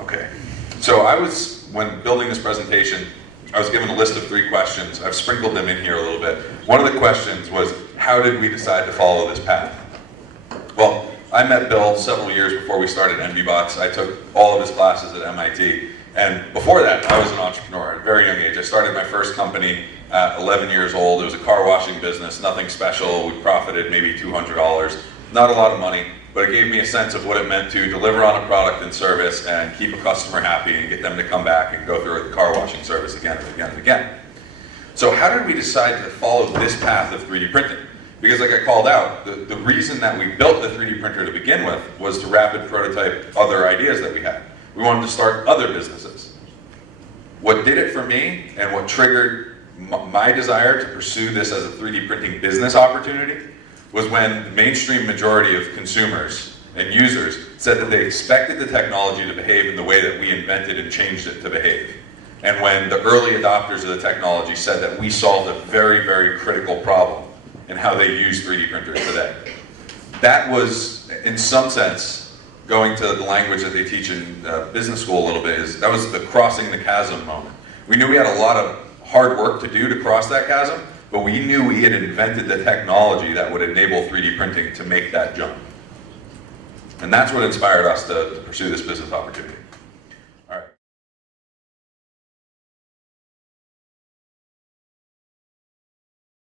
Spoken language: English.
Okay. So when building this presentation, I was given a list of 3 questions. I've sprinkled them in here a little bit. One of the questions was, how did we decide to follow this path? Well, I met Bill several years before we started NVBOTS. I took all of his classes at MIT. And before that, I was an entrepreneur at a very young age. I started my first company at 11 years old. It was a car washing business, nothing special. We profited maybe $200. Not a lot of money, but it gave me a sense of what it meant to deliver on a product and service and keep a customer happy and get them to come back and go through the car washing service again and again and again. So how did we decide to follow this path of 3D printing? Because like I called out, the reason that we built the 3D printer to begin with was to rapid prototype other ideas that we had. We wanted to start other businesses. What did it for me and what triggered my desire to pursue this as a 3D printing business opportunity was when the mainstream majority of consumers and users said that they expected the technology to behave in the way that we invented and changed it to behave. And when the early adopters of the technology said that we solved a very, very critical problem in how they use 3D printers today. That was, in some sense, going to the language that they teach in business school a little bit, that was the crossing the chasm moment. We knew we had a lot of hard work to do to cross that chasm, but we knew we had invented the technology that would enable 3D printing to make that jump. And that's what inspired us to pursue this business opportunity.